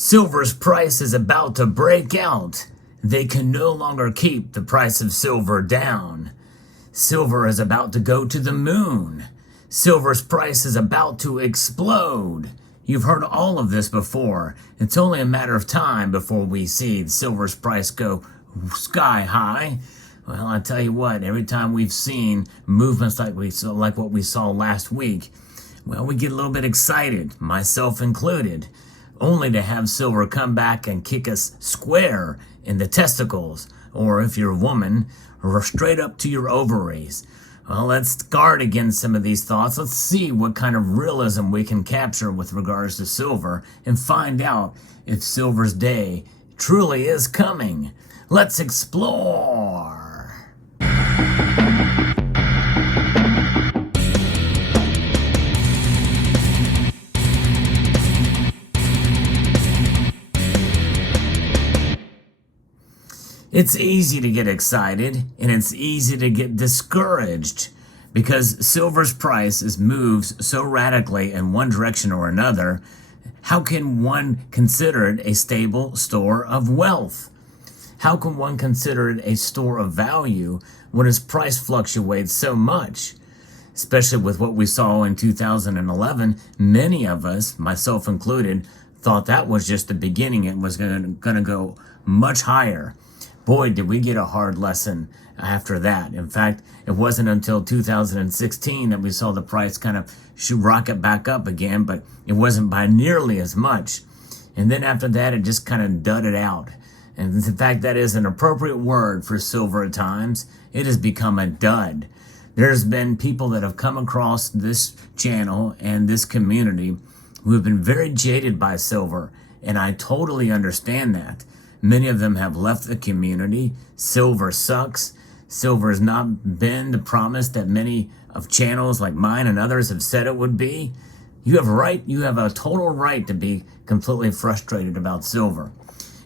Silver's price is about to break out. They can no longer keep the price of silver down. Silver is about to go to the moon. Silver's price is about to explode. You've heard all of this before. It's only a matter of time before we see silver's price go sky high. Well, I tell you what, every time we've seen movements like what we saw last week, well, we get a little bit excited, myself included, only to have silver come back and kick us square in the testicles, or if you're a woman, or straight up to your ovaries. Well, let's guard against some of these thoughts. Let's see what kind of realism we can capture with regards to silver and find out if silver's day truly is coming. Let's explore. It's easy to get excited and it's easy to get discouraged because silver's price moves so radically in one direction or another. How can one consider it a stable store of wealth? How can one consider it a store of value when its price fluctuates so much? Especially with what we saw in 2011, many of us, myself included, thought that was just the beginning. It was going to go much higher. Boy, did we get a hard lesson after that. In fact, it wasn't until 2016 that we saw the price kind of rocket back up again, but it wasn't by nearly as much. And then after that, it just kind of dudded out. And in fact, that is an appropriate word for silver at times. It has become a dud. There's been people that have come across this channel and this community who have been very jaded by silver, and I totally understand that. Many of them have left the community. Silver sucks. Silver has not been the promise that many of channels like mine and others have said it would be. You have a total right to be completely frustrated about silver.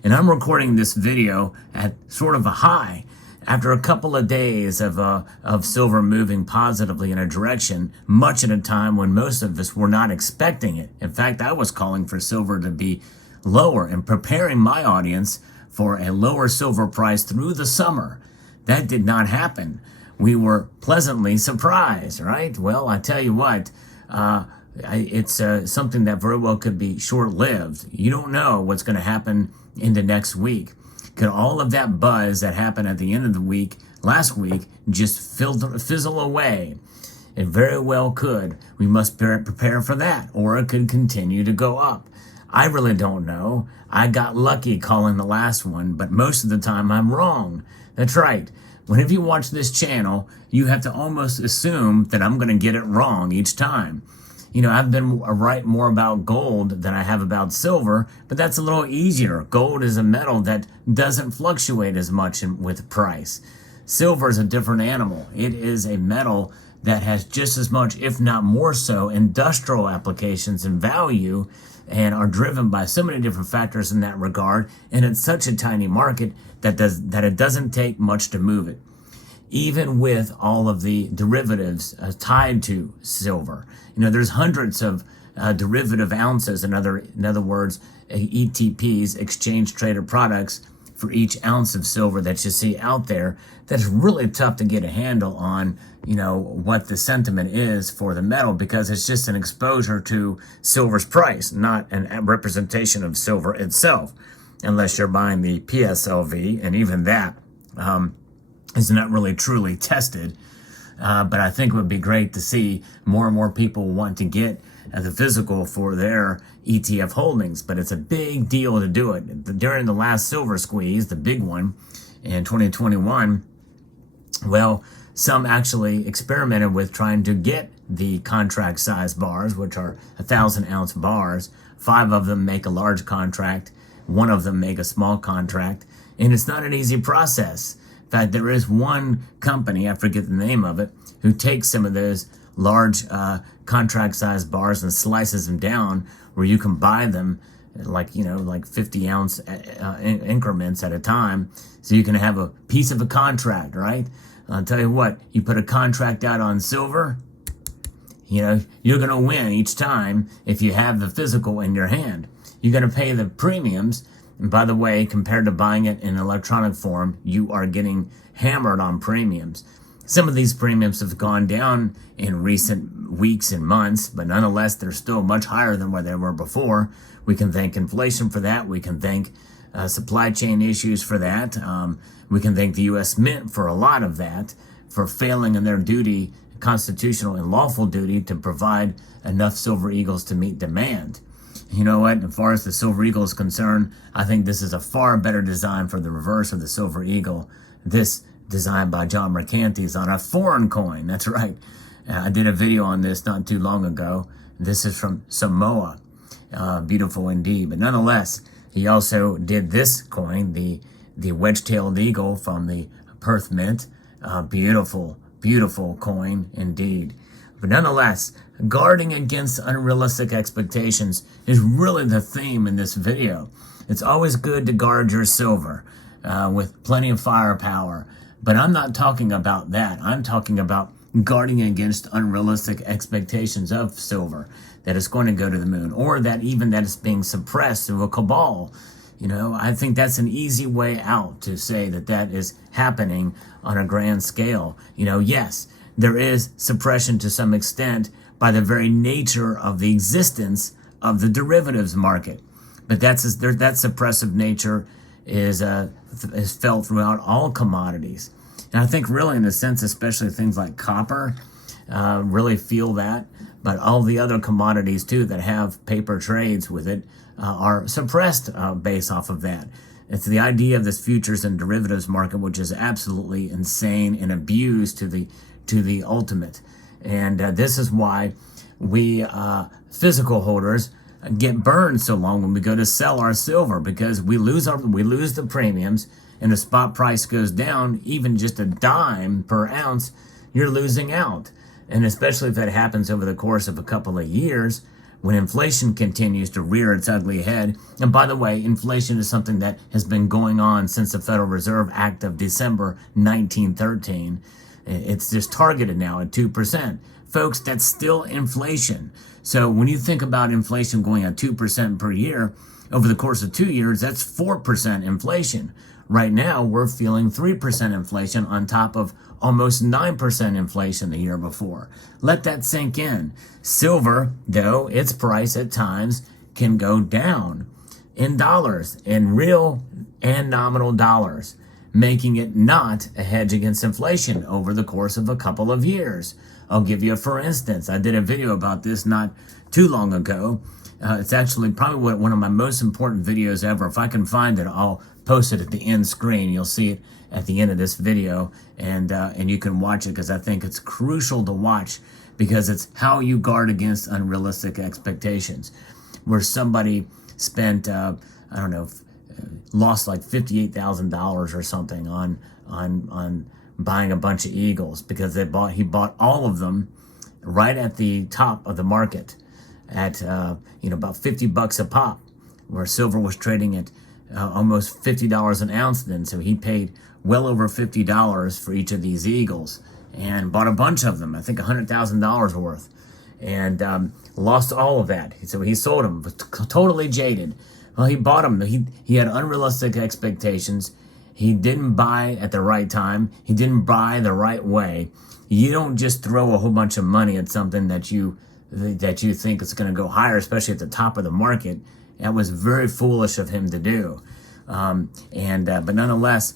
And I'm recording this video at sort of a high after a couple of days of silver moving positively in a direction, much at a time when most of us were not expecting it. In fact, I was calling for silver to be lower and preparing my audience for a lower silver price through the summer. That did not happen. We were pleasantly surprised, right? Well, I tell you what, it's something that very well could be short-lived. You don't know what's going to happen in the next week. Could all of that buzz that happened at the end of the week, last week, just fizzle away? It very well could. We must prepare for that, or it could continue to go up. I really don't know. I got lucky calling the last one, but most of the time I'm wrong. That's right. Whenever you watch this channel, you have to almost assume that I'm going to get it wrong each time. You know, I've been right more about gold than I have about silver, but that's a little easier. Gold is a metal that doesn't fluctuate as much with price. Silver is a different animal. It is a metal that has just as much, if not more so, industrial applications and value, and are driven by so many different factors in that regard, and it's such a tiny market that it doesn't take much to move it. Even with all of the derivatives tied to silver, you know, there's hundreds of derivative ounces, in other words, ETPs, exchange traded products, for each ounce of silver that you see out there. That's really tough to get a handle on, you know, what the sentiment is for the metal, because it's just an exposure to silver's price, not a representation of silver itself, unless you're buying the PSLV, and even that is not really truly tested. But I think it would be great to see more and more people want to get the physical for their ETF holdings, but it's a big deal to do it. During the last silver squeeze, the big one in 2021, well, some actually experimented with trying to get the contract size bars, which are 1,000-ounce bars. 5 of them make a large contract, 1 of them make a small contract, and it's not an easy process. In fact, there is one company, I forget the name of it, who takes some of those large contract size bars and slices them down where you can buy them like 50-ounce increments at a time, so you can have a piece of a contract, right? I'll tell you what, you put a contract out on silver, you know, you're going to win each time if you have the physical in your hand. you're going to pay the premiums. And by the way, compared to buying it in electronic form, you are getting hammered on premiums. Some of these premiums have gone down in recent weeks and months, but nonetheless, they're still much higher than where they were before. We can thank inflation for that. We can thank supply chain issues for that. We can thank the U.S. Mint for a lot of that, for failing in their duty, constitutional and lawful duty, to provide enough Silver Eagles to meet demand. You know what? As far as the Silver Eagle is concerned, I think this is a far better design for the reverse of the Silver Eagle. This design by John Mercanti is on a foreign coin. That's right. I did a video on this not too long ago. This is from Samoa. Beautiful indeed. But nonetheless, he also did this coin, the wedge-tailed eagle from the Perth Mint. Beautiful, beautiful coin indeed. But nonetheless, guarding against unrealistic expectations is really the theme in this video. It's always good to guard your silver with plenty of firepower. But I'm not talking about that. I'm talking about guarding against unrealistic expectations of silver, that it's going to go to the moon, or that even that it's being suppressed through a cabal. You know, I think that's an easy way out to say that that is happening on a grand scale. You know, yes, there is suppression to some extent by the very nature of the existence of the derivatives market. But that suppressive nature is felt throughout all commodities. And I think really in a sense, especially things like copper, really feel that. But all the other commodities too that have paper trades with it are suppressed based off of that. It's the idea of this futures and derivatives market, which is absolutely insane and abused to the ultimate. And this is why we physical holders get burned so long when we go to sell our silver, because we lose the premiums, and the spot price goes down even just a dime per ounce, you're losing out. And especially if that happens over the course of a couple of years, when inflation continues to rear its ugly head. And by the way, inflation is something that has been going on since the Federal Reserve Act of December 1913. It's just targeted now at 2%. Folks, that's still inflation. So when you think about inflation going at 2% per year, over the course of 2 years, that's 4% inflation. Right now, we're feeling 3% inflation on top of almost 9% inflation the year before. Let that sink in. Silver, though, its price at times can go down in dollars, in real and nominal dollars, making it not a hedge against inflation over the course of a couple of years. I'll give you a for instance. I did a video about this not too long ago. It's actually probably one of my most important videos ever. If I can find it, I'll post it at the end screen. You'll see it at the end of this video, and you can watch it, because I think it's crucial to watch, because it's how you guard against unrealistic expectations. Where somebody spent, lost like $58,000 or something on buying a bunch of Eagles, because he bought all of them right at the top of the market at about $50 a pop, where silver was trading at almost $50 an ounce then. So he paid well over $50 for each of these Eagles and bought a bunch of them, I think $100,000 worth, and lost all of that. So he sold them, was totally jaded. Well, he bought them. He had unrealistic expectations. He didn't buy at the right time. He didn't buy the right way. You don't just throw a whole bunch of money at something that you think is going to go higher, especially at the top of the market. That was very foolish of him to do. But nonetheless,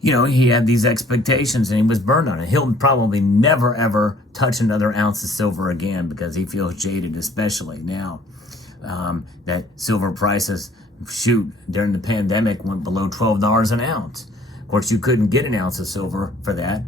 he had these expectations and he was burned on it. He'll probably never, ever touch another ounce of silver again, because he feels jaded, especially now that silver prices, during the pandemic went below $12 an ounce. Of course, you couldn't get an ounce of silver for that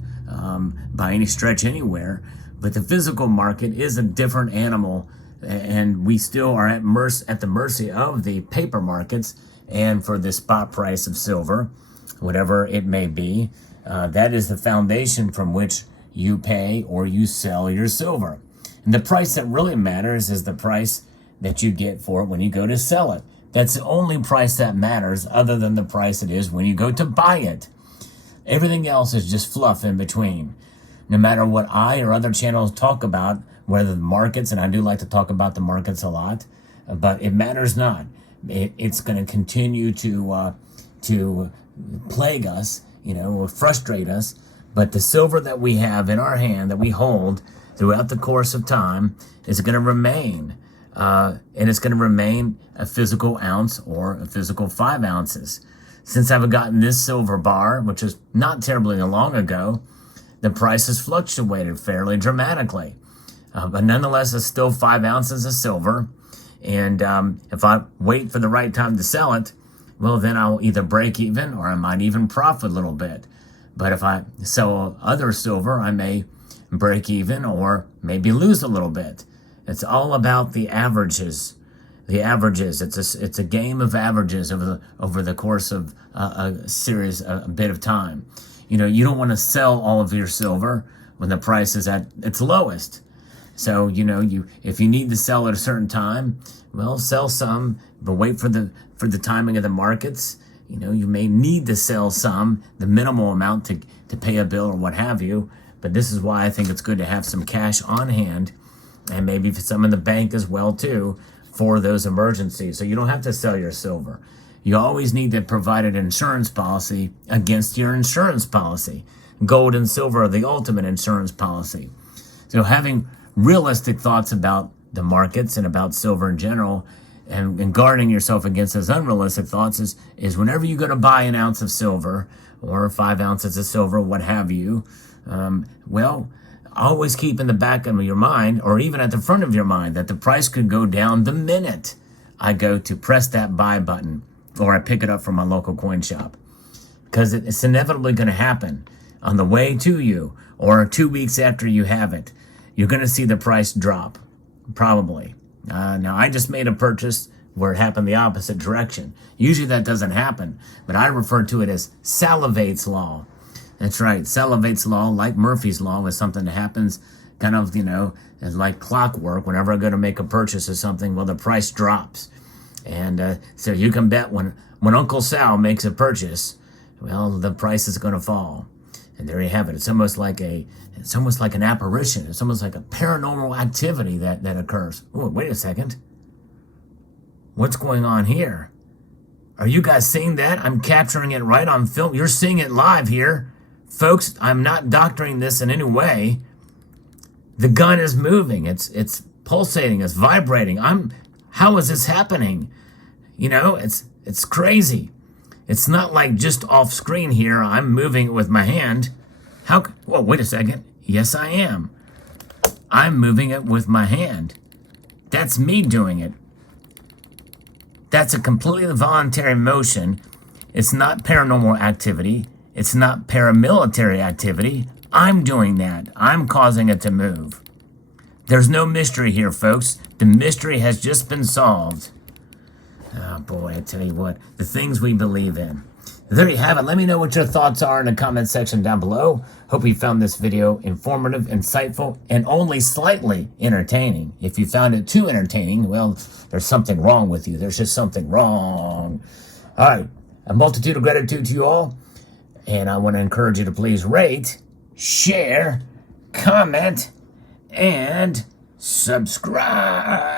by any stretch anywhere. But the physical market is a different animal, and we still are at the mercy of the paper markets. And for the spot price of silver, whatever it may be, that is the foundation from which you pay or you sell your silver. And the price that really matters is the price that you get for it when you go to sell it. That's the only price that matters, other than the price it is when you go to buy it. Everything else is just fluff in between. No matter what I or other channels talk about, whether the markets, and I do like to talk about the markets a lot, but it matters not. It's going to continue to plague us, or frustrate us. But the silver that we have in our hand, that we hold throughout the course of time, is going to remain. And it's going to remain a physical ounce or a physical 5 ounces. Since I've gotten this silver bar, which is not terribly long ago, the price has fluctuated fairly dramatically. But nonetheless, it's still 5 ounces of silver. And if I wait for the right time to sell it, well, then I'll either break even or I might even profit a little bit. But if I sell other silver, I may break even or maybe lose a little bit. It's all about the averages. The averages. It's a game of averages over the course of a bit of time. You don't want to sell all of your silver when the price is at its lowest. So if you need to sell at a certain time, well, sell some, but wait for the timing of the markets. You may need to sell some, the minimal amount to pay a bill or what have you. But this is why I think it's good to have some cash on hand, and maybe some in the bank as well too, for those emergencies. So you don't have to sell your silver. You always need to provide an insurance policy against your insurance policy. Gold and silver are the ultimate insurance policy. So having realistic thoughts about the markets and about silver in general, and guarding yourself against those unrealistic thoughts is whenever you're going to buy an ounce of silver or 5 ounces of silver, what have you, well, always keep in the back of your mind, or even at the front of your mind, that the price could go down the minute I go to press that buy button or I pick it up from my local coin shop. Because it's inevitably going to happen on the way to you or 2 weeks after you have it. You're going to see the price drop, probably. Now, I just made a purchase where it happened the opposite direction. Usually that doesn't happen, but I refer to it as Salivate's law. That's right. Salivate's law, like Murphy's law, is something that happens kind of, as like clockwork. Whenever I go to make a purchase of something, well, the price drops. And so you can bet when Uncle Sal makes a purchase, well, the price is going to fall. And there you have it. It's almost like an apparition. It's almost like a paranormal activity that occurs. Oh, wait a second. What's going on here? Are you guys seeing that? I'm capturing it right on film. You're seeing it live here. Folks, I'm not doctoring this in any way. The gun is moving. It's pulsating. It's vibrating. How is this happening? It's crazy. It's not like just off screen here. I'm moving it with my hand. Whoa, wait a second. Yes, I am. I'm moving it with my hand. That's me doing it. That's a completely voluntary motion. It's not paranormal activity. It's not paramilitary activity. I'm doing that. I'm causing it to move. There's no mystery here, folks. The mystery has just been solved. Oh, boy, I tell you what. The things we believe in. There you have it. Let me know what your thoughts are in the comment section down below. Hope you found this video informative, insightful, and only slightly entertaining. If you found it too entertaining, well, there's something wrong with you. There's just something wrong. All right. A multitude of gratitude to you all. And I want to encourage you to please rate, share, comment, and subscribe.